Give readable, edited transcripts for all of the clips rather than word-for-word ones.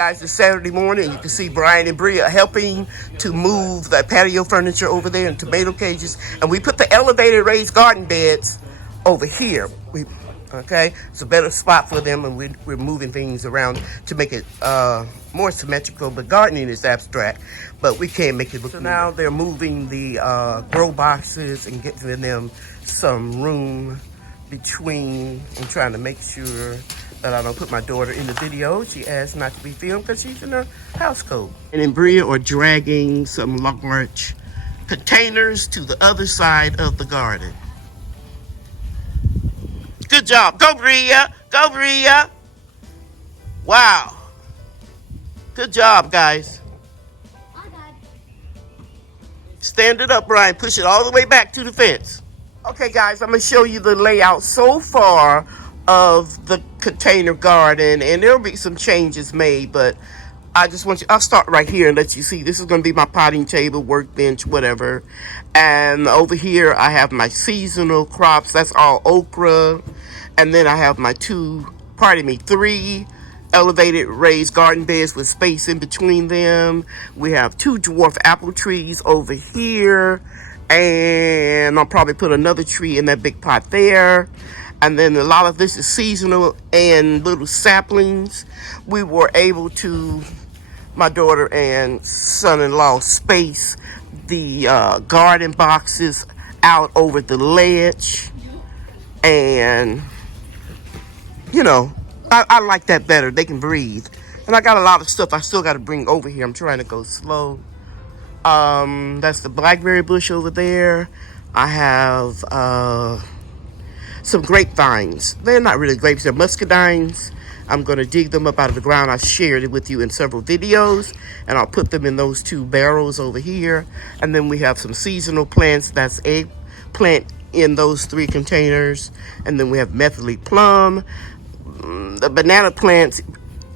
Guys, it's Saturday morning. You can see Brian and Bria helping to move the patio furniture over there and tomato cages. And we put the elevated raised garden beds over here. Okay, it's a better spot for them, and we're moving things around to make it more symmetrical. But gardening is abstract, but we can't make it look. So now they're moving the grow boxes and getting them some room between. I'm trying to make sure that I don't put my daughter in the video. She asked not to be filmed because she's in her house coat. And then Bria are dragging some large containers to the other side of the garden. Good job. Go, Bria. Go, Bria. Wow. Good job, guys. Stand it up, Brian. Push it all the way back to the fence. Okay, guys, I'm going to show you the layout so far of the container garden, and there'll be some changes made, but I just want you, I'll start right here and let you see. This is going to be my potting table, workbench, whatever. And over here, I have my seasonal crops. That's all okra. And then I have my three elevated raised garden beds with space in between them. We have 2 dwarf apple trees over here. And I'll probably put another tree in that big pot there. And then a lot of this is seasonal and little saplings. We were able to, my daughter and son-in-law, space the garden boxes out over the ledge. And, you know, I like that better. They can breathe. And I got a lot of stuff I still got to bring over here. I'm trying to go slow. That's the blackberry bush over there. I have some grapevines. They're not really grapes, they're muscadines. I'm going to dig them up out of the ground. I've shared it with you in several videos, and I'll put them in those 2 barrels over here. And then we have some seasonal plants. That's eggplant in those 3 containers. And then we have methylene plum. The banana plants,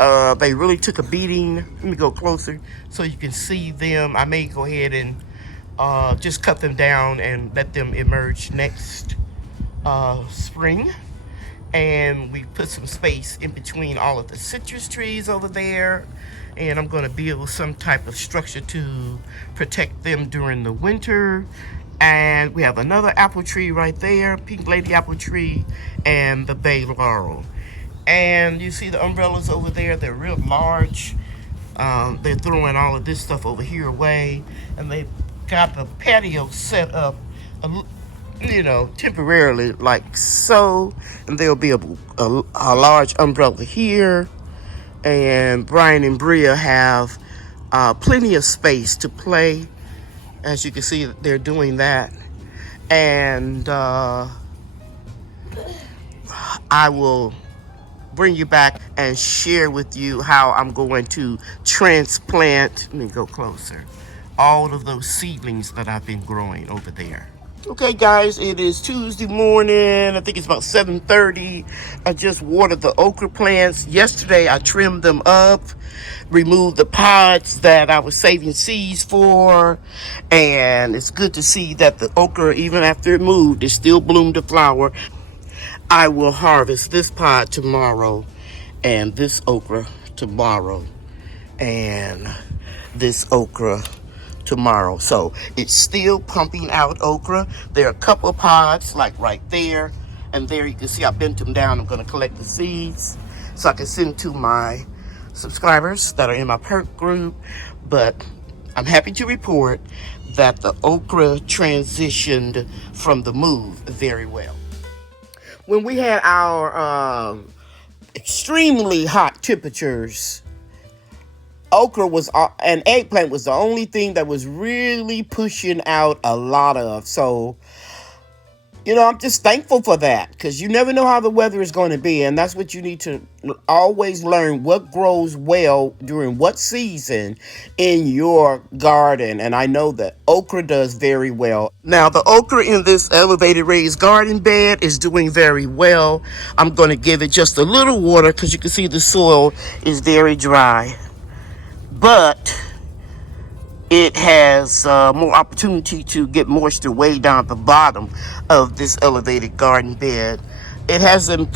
they really took a beating. Let me go closer so you can see them. I may go ahead and just cut them down and let them emerge next spring. And we put some space in between all of the citrus trees over there, and I'm going to build some type of structure to protect them during the winter. And we have another apple tree right there, pink lady apple tree, and the bay laurel. And you see the umbrellas over there, they're real large. They're throwing all of this stuff over here away, and they've got the patio set up temporarily like so, and there'll be a large umbrella here. And Brian and Bria have plenty of space to play. As you can see, they're doing that. And I will bring you back and share with you how I'm going to transplant, let me go closer, all of those seedlings that I've been growing over there. Okay, guys, it is Tuesday morning. I think it's about 7:30. I just watered the okra plants. Yesterday, I trimmed them up, removed the pods that I was saving seeds for. And it's good to see that the okra, even after it moved, it still bloomed a flower. I will harvest this pod tomorrow, and this okra tomorrow, and this okra tomorrow. So it's still pumping out okra. There are a couple of pods like right there and there. You can see I bent them down. I'm going to collect the seeds so I can send to my subscribers that are in my perk group. But I'm happy to report that the okra transitioned from the move very well. When we had our extremely hot temperatures, okra and eggplant was the only thing that was really pushing out a lot of. So, I'm just thankful for that, because you never know how the weather is going to be. And that's what you need to always learn, what grows well during what season in your garden. And I know that okra does very well. Now, the okra in this elevated raised garden bed is doing very well. I'm going to give it just a little water because you can see the soil is very dry. But it has more opportunity to get moisture way down at the bottom of this elevated garden bed. It hasn't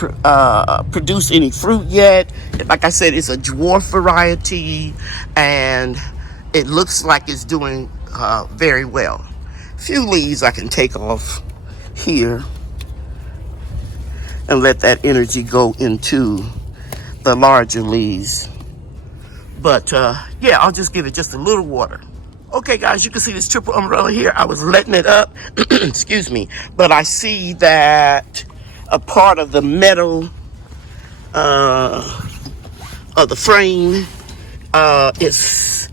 produced any fruit yet. Like I said, it's a dwarf variety, and it looks like it's doing very well. A few leaves I can take off here and let that energy go into the larger leaves. But yeah, I'll just give it just a little water. Okay, guys, you can see this triple umbrella here. I was letting it up, excuse me, but I see that a part of the metal of the frame is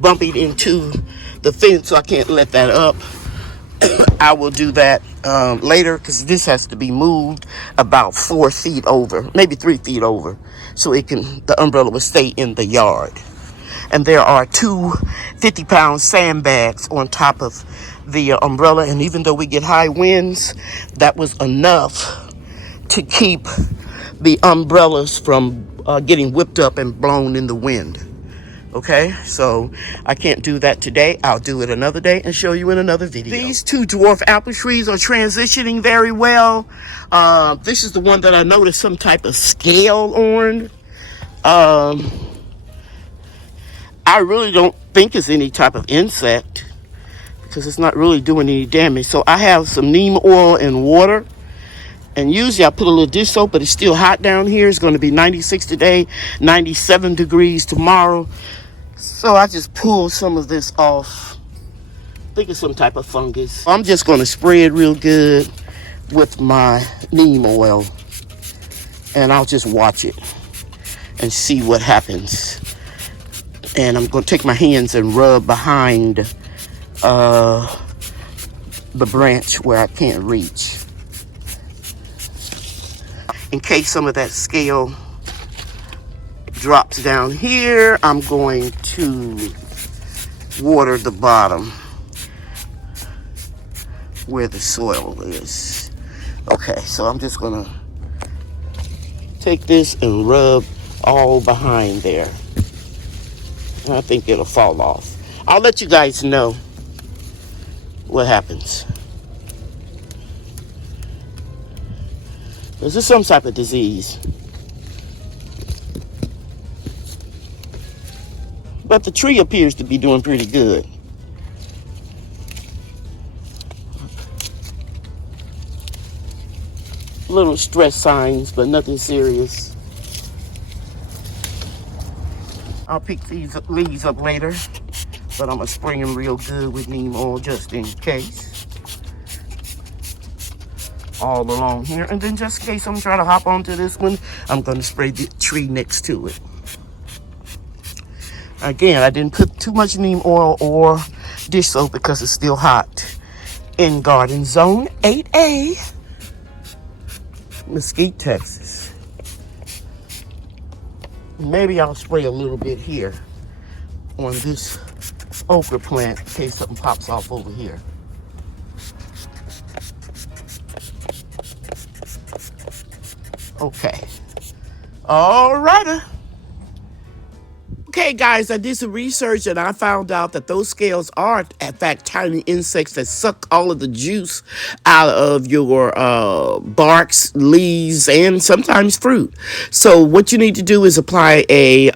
bumping into the fence, so I can't let that up. I will do that later, because this has to be moved about 4 feet over, maybe 3 feet over, so the umbrella will stay in the yard. And there are two 50-pound sandbags on top of the umbrella, and even though we get high winds, that was enough to keep the umbrellas from getting whipped up and blown in the wind. Okay, so I can't do that today. I'll do it another day and show you in another video. These two dwarf apple trees are transitioning very well. This is the one that I noticed some type of scale on. I really don't think it's any type of insect, because it's not really doing any damage. So I have some neem oil and water. And usually I put a little dish soap, but it's still hot down here. It's going to be 96 today, 97 degrees tomorrow. So I just pull some of this off. I think it's some type of fungus. I'm just going to spray it real good with my neem oil. And I'll just watch it and see what happens. And I'm going to take my hands and rub behind the branch where I can't reach. In case some of that scale drops down here, I'm going to water the bottom where the soil is. Okay, so I'm just gonna take this and rub all behind there. And I think it'll fall off. I'll let you guys know what happens. This is some type of disease. But the tree appears to be doing pretty good. Little stress signs, but nothing serious. I'll pick these leaves up later, but I'm gonna spray them real good with neem oil just in case. All along here, and then just in case I'm trying to hop onto this one, I'm going to spray the tree next to it. Again, I didn't put too much neem oil or dish soap because it's still hot. In Garden Zone 8A, Mesquite, Texas. Maybe I'll spray a little bit here on this okra plant in case something pops off over here. Okay. All righty. Okay, guys, I did some research and I found out that those scales are, in fact, tiny insects that suck all of the juice out of your barks, leaves, and sometimes fruit. So what you need to do is apply a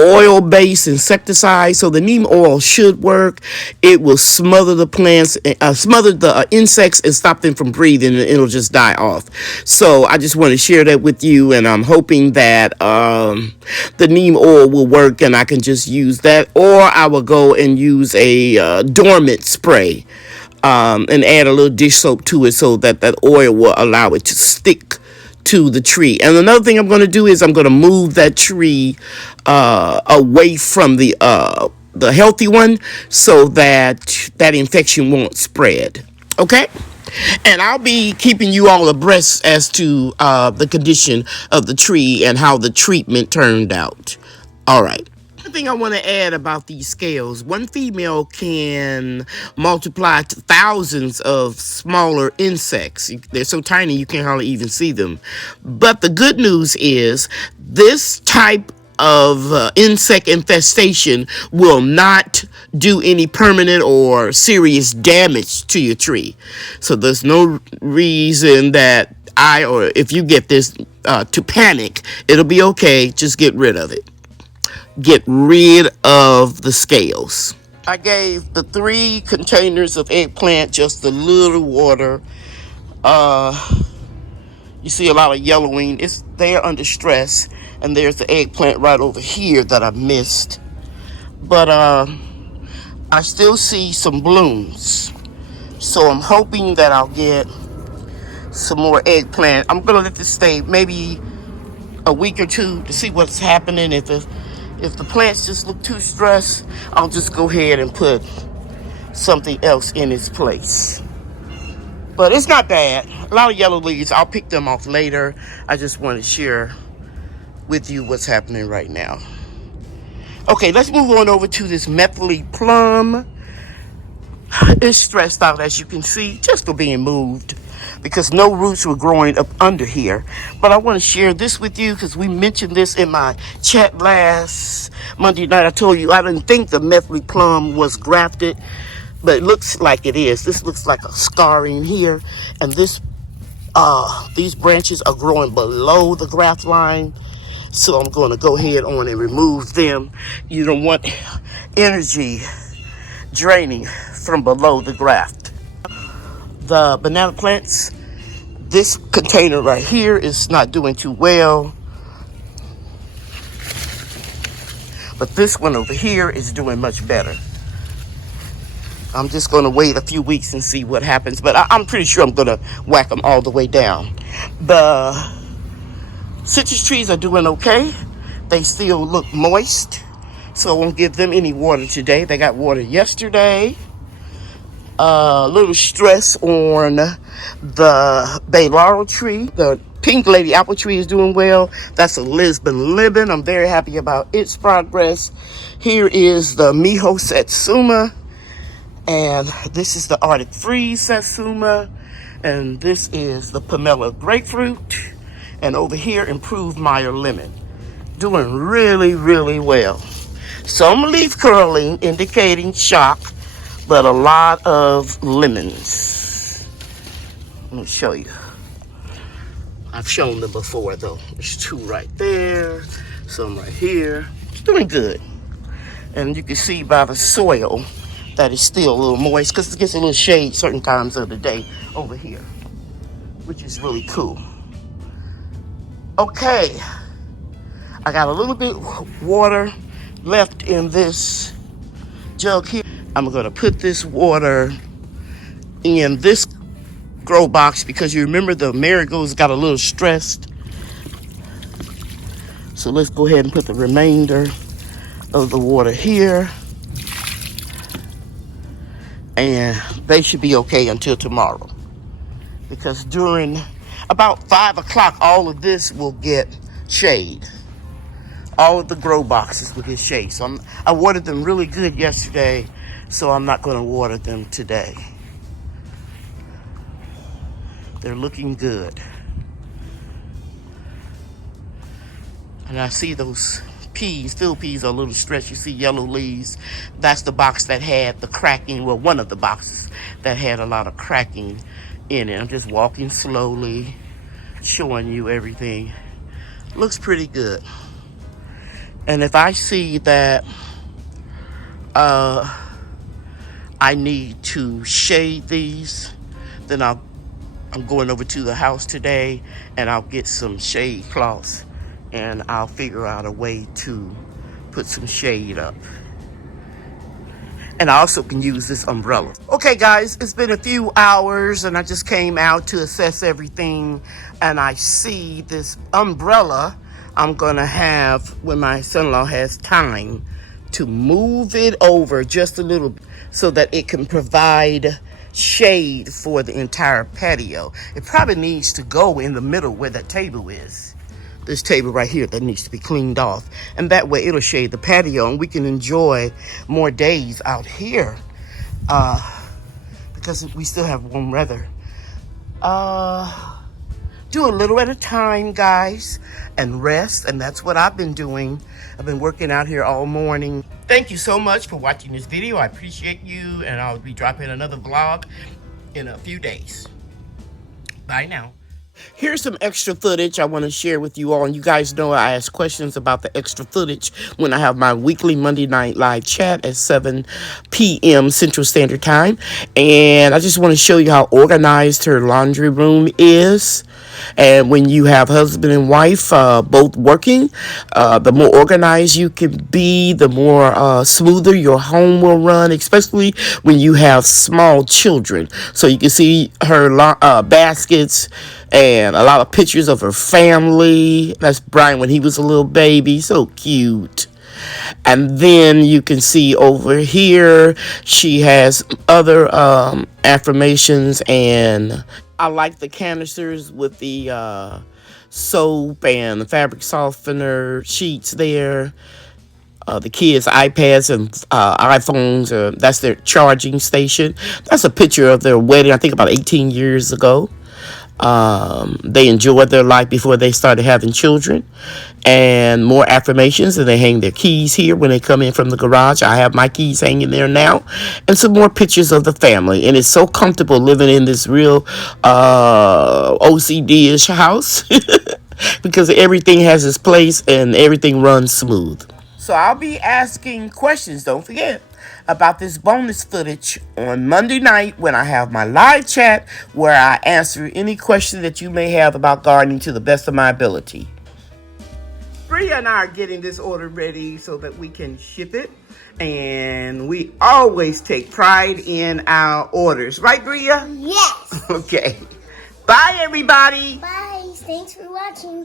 oil-based insecticide. So the neem oil should work. It will smother the plants, smother the insects and stop them from breathing, and it'll just die off. So I just want to share that with you, and I'm hoping that the neem oil will work and I can just use that, or I will go and use a dormant spray and add a little dish soap to it so that that oil will allow it to stick to the tree. And another thing I'm going to do is I'm going to move that tree away from the healthy one so that that infection won't spread. Okay? And I'll be keeping you all abreast as to the condition of the tree and how the treatment turned out. All right. One thing I want to add about these scales, one female can multiply to thousands of smaller insects. They're so tiny you can't hardly even see them. But the good news is this type of insect infestation will not do any permanent or serious damage to your tree. So there's no reason that or if you get this, to panic. It'll be okay. Just get rid of it. Get rid of the scales. I gave the 3 containers of eggplant just a little water. You see a lot of yellowing. They're under stress. And there's the eggplant right over here that I missed. But I still see some blooms. So I'm hoping that I'll get some more eggplant. I'm going to let this stay maybe a week or 2 to see what's happening. If the plants just look too stressed, I'll just go ahead and put something else in its place. But it's not bad. A lot of yellow leaves. I'll pick them off later. I just want to share with you what's happening right now. Okay, let's move on over to this methylene plum. It's stressed out, as you can see, just for being moved, because no roots were growing up under here. But I want to share this with you because we mentioned this in my chat last Monday night. I told you I didn't think the methylene plum was grafted, but it looks like it is. This looks like a scarring here, and these branches are growing below the graft line. So I'm going to go ahead on and remove them. You don't want energy draining from below the graft. The banana plants, this container right here is not doing too well. But this one over here is doing much better. I'm just going to wait a few weeks and see what happens. But I'm pretty sure I'm going to whack them all the way down. The citrus trees are doing okay. They still look moist. So I won't give them any water today. They got water yesterday. A little stress on the bay laurel tree. The pink lady apple tree is doing well. That's a Lisbon Libin. I'm very happy about its progress. Here is the Miho Satsuma. And this is the Arctic Freeze Satsuma. And this is the Pomelo Grapefruit. And over here, Improved Meyer Lemon. Doing really, really well. Some leaf curling indicating shock, but a lot of lemons. Let me show you. I've shown them before though. There's 2 right there, some right here. It's doing good. And you can see by the soil that it's still a little moist because it gets a little shade certain times of the day over here, which is really cool. Okay, I got a little bit water left in this jug here. I'm going to put this water in this grow box because you remember the marigolds got a little stressed. So let's go ahead and put the remainder of the water here. And they should be okay until tomorrow. Because during about 5 o'clock, all of this will get shade. All of the grow boxes will get shade. So I watered them really good yesterday, so I'm not going to water them today. They're looking good. And I see those peas, field peas are a little stretched. You see yellow leaves. That's the box that had the cracking, well, one of the boxes that had a lot of cracking in it. I'm just walking slowly, showing you everything. Looks pretty good. And if I see that I need to shade these, then I'm going over to the house today and I'll get some shade cloths and I'll figure out a way to put some shade up. And I also can use this umbrella. Okay guys, it's been a few hours and I just came out to assess everything and I see this umbrella I'm gonna have when my son-in-law has time to move it over just a little so that it can provide shade for the entire patio. It probably needs to go in the middle where that table is. This table right here that needs to be cleaned off. And that way it'll shade the patio and we can enjoy more days out here. Because we still have warm weather. do a little at a time, guys, and rest. And that's what I've been doing. I've been working out here all morning. Thank you so much for watching this video. I appreciate you, and I'll be dropping another vlog in a few days. Bye now. Here's some extra footage I want to share with you all. And you guys know I ask questions about the extra footage when I have my weekly Monday night live chat at 7 p.m. Central Standard Time. And I just want to show you how organized her laundry room is. And when you have husband and wife both working, the more organized you can be, the more smoother your home will run, especially when you have small children. So you can see her baskets and a lot of pictures of her family. That's Brian when he was a little baby. So cute. And then you can see over here, she has other affirmations, and I like the canisters with the soap and the fabric softener sheets there. The kids' iPads and iPhones, that's their charging station. That's a picture of their wedding, I think about 18 years ago. They enjoyed their life before they started having children. And more affirmations, and they hang their keys here when they come in from the garage. I have my keys hanging there now. And some more pictures of the family. And it's so comfortable living in this real OCD-ish house because everything has its place and everything runs smooth. So I'll be asking questions, don't forget, about this bonus footage on Monday night when I have my live chat where I answer any question that you may have about gardening to the best of my ability. Bria and I are getting this order ready so that we can ship it. And we always take pride in our orders. Right, Bria? Yes. Okay. Bye, everybody. Bye. Thanks for watching.